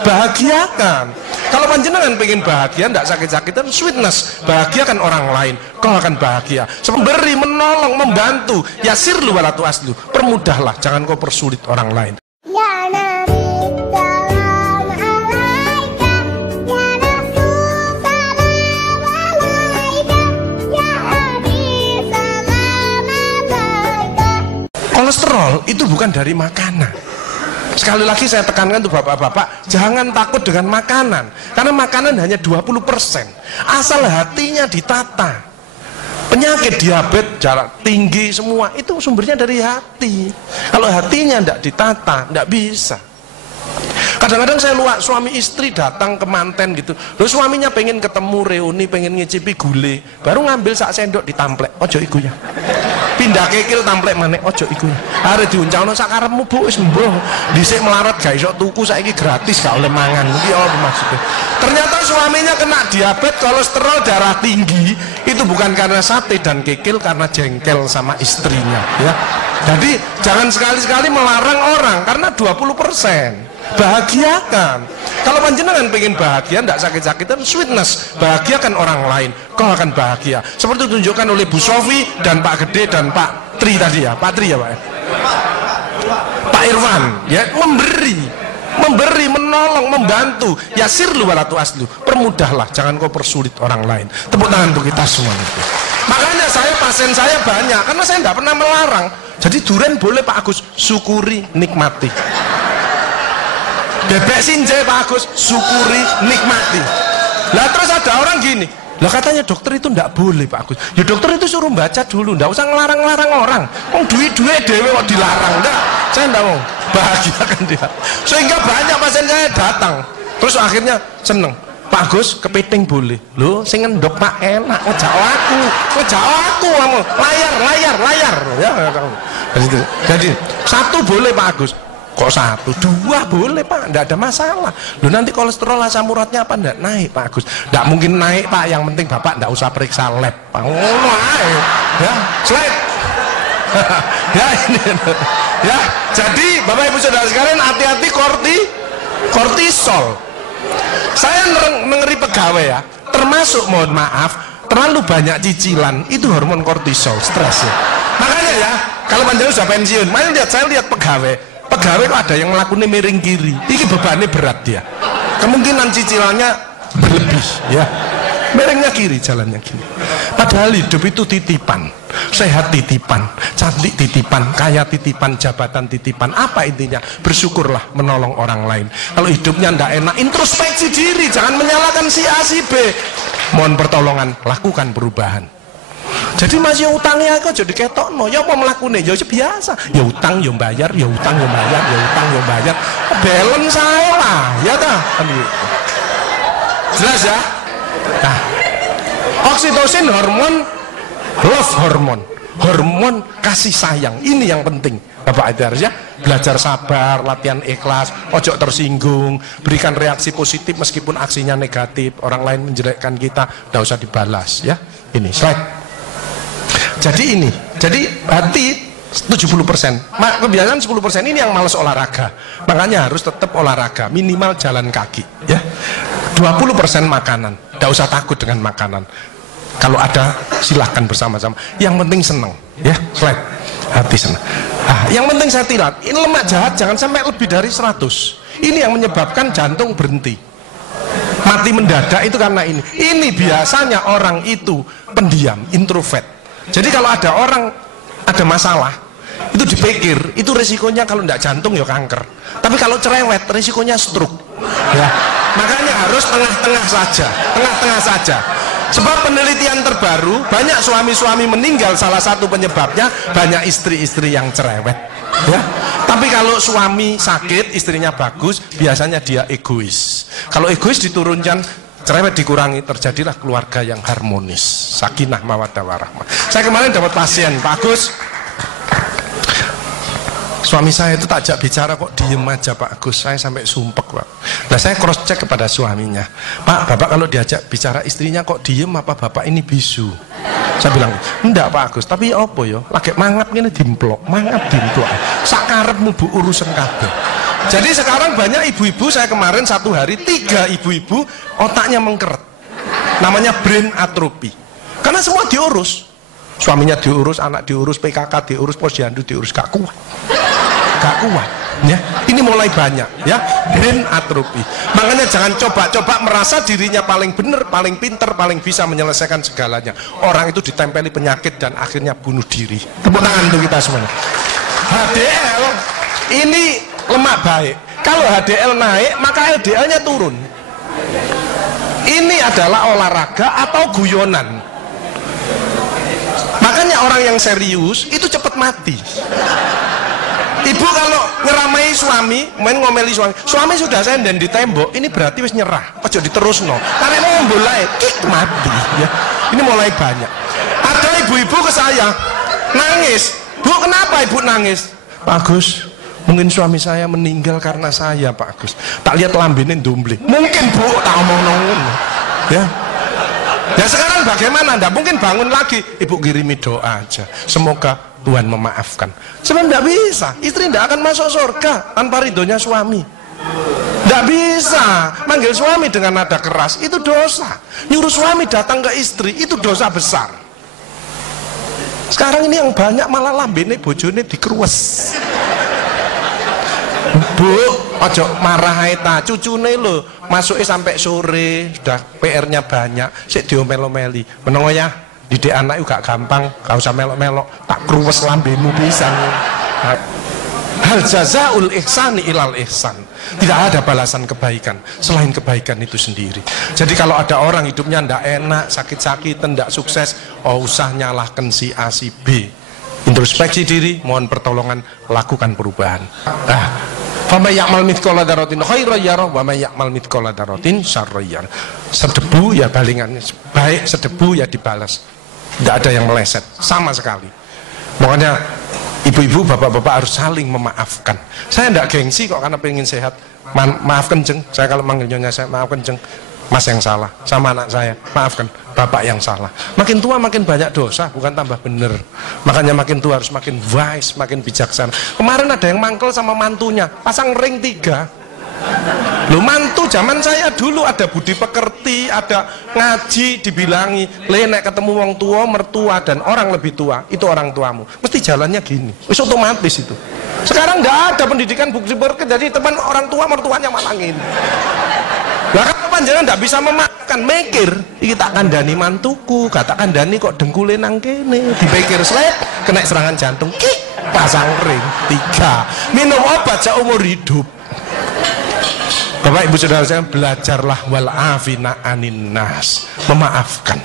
Bahagiakan. Kalau panjenengan pengen bahagia, tidak sakit-sakitan, sweetness, bahagiakan orang lain, kau akan bahagia. Memberi, menolong, membantu. Yasir lu walatu aslu, permudahlah, jangan kau persulit orang lain. Ya Nabi, salam alaika. Ya Rasul, salam alaika. Ya Habib, salam alaika. Kolesterol itu bukan dari makanan. Sekali lagi saya tekankan untuk bapak-bapak, jangan takut dengan makanan, karena makanan hanya 20%. Asal hatinya ditata. Penyakit diabetes, darah tinggi, semua itu sumbernya dari hati. Kalau hatinya tidak ditata, tidak bisa. Kadang-kadang saya luak suami istri datang ke manten gitu, loh suaminya pengen ketemu reuni, pengen ngicipi gulai, baru ngambil sak sendok ditamplek, ojo iku ya. Pindah kekil tamplek maneh, ojo iku ya. Are diuncalno sak karepmu Bu, wis mbuh. Dhisik melarat gak iso tuku, saiki gratis gak oleh mangan. Iki apa maksudnya? Ternyata suaminya kena diabetes, kolesterol, darah tinggi, itu bukan karena sate dan kekil, karena jengkel sama istrinya ya. Jadi jangan sekali-sekali melarang orang karena 20%. Bahagiakan. Kalau panjenengan pengen bahagia, tidak sakit-sakitan, sweetness, bahagiakan orang lain, kau akan bahagia. Seperti ditunjukkan oleh Bu Sofi dan Pak Gede dan Pak Tri tadi ya, Pak Tri ya Pak ya? Pak Irwan ya, memberi, menolong, membantu. Yasir lu walatu aslu, permudahlah, jangan kau persulit orang lain. Tepuk tangan untuk kita semua itu. Makanya pasien saya banyak, karena saya tidak pernah melarang. Jadi durian boleh Pak Agus, syukuri, nikmati. Bebek sinjai Pak Agus, syukuri, nikmati. Lah terus ada orang gini, lah katanya dokter itu ndak boleh Pak Agus. Ya dokter itu suruh baca dulu, ndak usah ngelarang-larang orang. Duit-duit dewe kok dilarang, ndak. Saya ndak mau, bahagiakan dia. Sehingga banyak pasien saya datang, terus akhirnya seneng. Pak Agus, kepiting boleh. Loh, sing ngendok Pak enak, ngejak aku kamu. Layar. Ya, jadi satu boleh Pak Agus. Kok satu, dua boleh Pak, tidak ada masalah. Loh nanti kolesterol asam uratnya apa tidak naik Pak Agus? Tidak mungkin naik Pak, yang penting Bapak tidak usah periksa lab Pak. Ya, slide. Ya ini. Ya, jadi Bapak Ibu Saudara sekalian, hati-hati kortisol. Saya mengeri pegawai ya, termasuk mohon maaf, terlalu banyak cicilan, itu hormon kortisol, stres ya. Makanya ya, kalau panjenengan sudah pensiun, saya lihat pegawai kok ada yang melakukannya miring kiri, ini bebannya berat dia, kemungkinan cicilannya berlebih ya, miringnya kiri, jalannya kiri. Padahal hidup itu titipan, sehat titipan, cantik titipan, kaya titipan, jabatan titipan. Apa intinya? Bersyukurlah, menolong orang lain. Kalau hidupnya ndak enak, introspeksi diri, jangan menyalahkan si A si B, mohon pertolongan, lakukan perubahan. Jadi masih utangnya kok jadi ketok no, ya apa melakukannya, ya biasa, ya utang ya bayar, ya utang ya bayar, ya utang ya bayar, balance saya lah, ya dah, jelas ya. Nah, oksitosin hormon love hormon kasih sayang, ini yang penting Bapak Ibu ya. Belajar sabar, latihan ikhlas, ojo tersinggung, berikan reaksi positif meskipun aksinya negatif, orang lain menjelekkan kita, tidak usah dibalas ya. Ini slide. Jadi hati 70%, kebiasaan 10%, ini yang malas olahraga. Makanya harus tetap olahraga, minimal jalan kaki ya. 20% makanan, tidak usah takut dengan makanan. Kalau ada silahkan bersama-sama. Yang penting senang ya, slide. Hati senang. Yang penting saya tilat, ini lemak jahat jangan sampai lebih dari 100. Ini yang menyebabkan jantung berhenti, mati mendadak itu karena ini. Ini biasanya orang itu pendiam, introvert. Jadi kalau ada orang ada masalah, itu dipikir, itu resikonya kalau tidak jantung ya kanker. Tapi kalau cerewet, resikonya stroke. Ya. Makanya harus tengah-tengah saja. Sebab penelitian terbaru, banyak suami-suami meninggal, salah satu penyebabnya banyak istri-istri yang cerewet. Ya. Tapi kalau suami sakit, istrinya bagus, biasanya dia egois. Kalau egois diturunkan, cerewet dikurangi, terjadilah keluarga yang harmonis, sakinah mawaddah warahmah. Saya kemarin dapat pasien, Pak Agus, suami saya itu tak ajak bicara kok diem aja Pak Agus, saya sampai sumpek Pak. Nah saya cross check kepada suaminya, Pak, Bapak kalau diajak bicara istrinya kok diem, apa Bapak ini bisu? Saya bilang, enggak Pak Agus, tapi apa ya, lagi mangap ini dimplok, sakarepmu Bu urusan kabeh. Jadi sekarang banyak ibu-ibu, saya kemarin satu hari 3 ibu-ibu otaknya mengkeret, namanya brain atrophy, karena semua diurus, suaminya diurus, anak diurus, PKK diurus, posyandu diurus, gak kuat ya. Ini mulai banyak ya, brain atrophy. Makanya jangan coba-coba merasa dirinya paling benar, paling pinter, paling bisa menyelesaikan segalanya. Orang itu ditempeli penyakit dan akhirnya bunuh diri. Tepuk tangan untuk kita semuanya. HDL ini lemak baik. Kalau HDL naik, maka LDL-nya turun. Ini adalah olahraga atau guyonan. Makanya orang yang serius itu cepat mati. Ibu kalau ngeramai suami, main ngomeli suami sudah senden di tembok, ini berarti wis nyerah, ojo diterusno. Karena mau mulai kik mati ya. Ini mulai banyak. Ada ibu-ibu ke saya nangis, Bu, kenapa ibu nangis? Pak Agus, mungkin suami saya meninggal karena saya, Pak Agus. Tak lihat lambene ndumbling. Mungkin Bu, tak omong-omong ya. Ya sekarang bagaimana? Nggak mungkin bangun lagi. Ibu kirimi doa aja, semoga Tuhan memaafkan. Sebenarnya tidak bisa. Istri tidak akan masuk surga tanpa ridhonya suami. Tidak bisa. Manggil suami dengan nada keras itu dosa. Nyuruh suami datang ke istri itu dosa besar. Sekarang ini yang banyak malah lambene bojone dikeruwes. Bu, ojo marah ta, cucune lho, masuknya sampai sore, sudah PR-nya banyak, sik diomel-omeli. Menengo ya, didik anak juga gampang, gak usah melok-melok, tak kruwes lambemu pisan. Hal jazaul ihsani ilal ihsan. Tidak ada balasan kebaikan selain kebaikan itu sendiri. Jadi kalau ada orang hidupnya ndak enak, sakit-sakitan, ndak sukses, oh usah nyalahkan si A si B. Introspeksi diri, mohon pertolongan, lakukan perubahan. Faman ya'mal mithqala dzarratin khairan yarah wa may ya'mal mithqala dzarratin syarran yarah. Sedebu ya balingannya, baik sedebu ya dibalas. Tidak ada yang meleset sama sekali. Makanya ibu-ibu, bapak-bapak harus saling memaafkan. Saya tidak gengsi kok karena pengen sehat. Maafkan jeng, saya kalau manggil nyonya saya maafkan jeng. Mas yang salah, sama anak saya maafkan, bapak yang salah. Makin tua makin banyak dosa, bukan tambah bener. Makanya makin tua harus makin wise, makin bijaksana. Kemarin ada yang mangkel sama mantunya, pasang ring 3. Loh, mantu zaman saya dulu ada budi pekerti, ada ngaji, dibilangi nek ketemu wong tua, mertua dan orang lebih tua, itu orang tuamu, mesti jalannya gini, wis otomatis itu. Sekarang nggak ada pendidikan budi pekerti, jadi teman orang tua mertuanya malangin. Lah kan panjenengan ndak bisa memakan, mikir iki tak kandhani mantuku, gak tak kandhani kok dengkule nang kene, dipikir slep kena serangan jantung, kik pasang ring 3, minum obat seumur hidup. Bapak Ibu Saudara saya, belajarlah wal afina anin nas, memaafkan.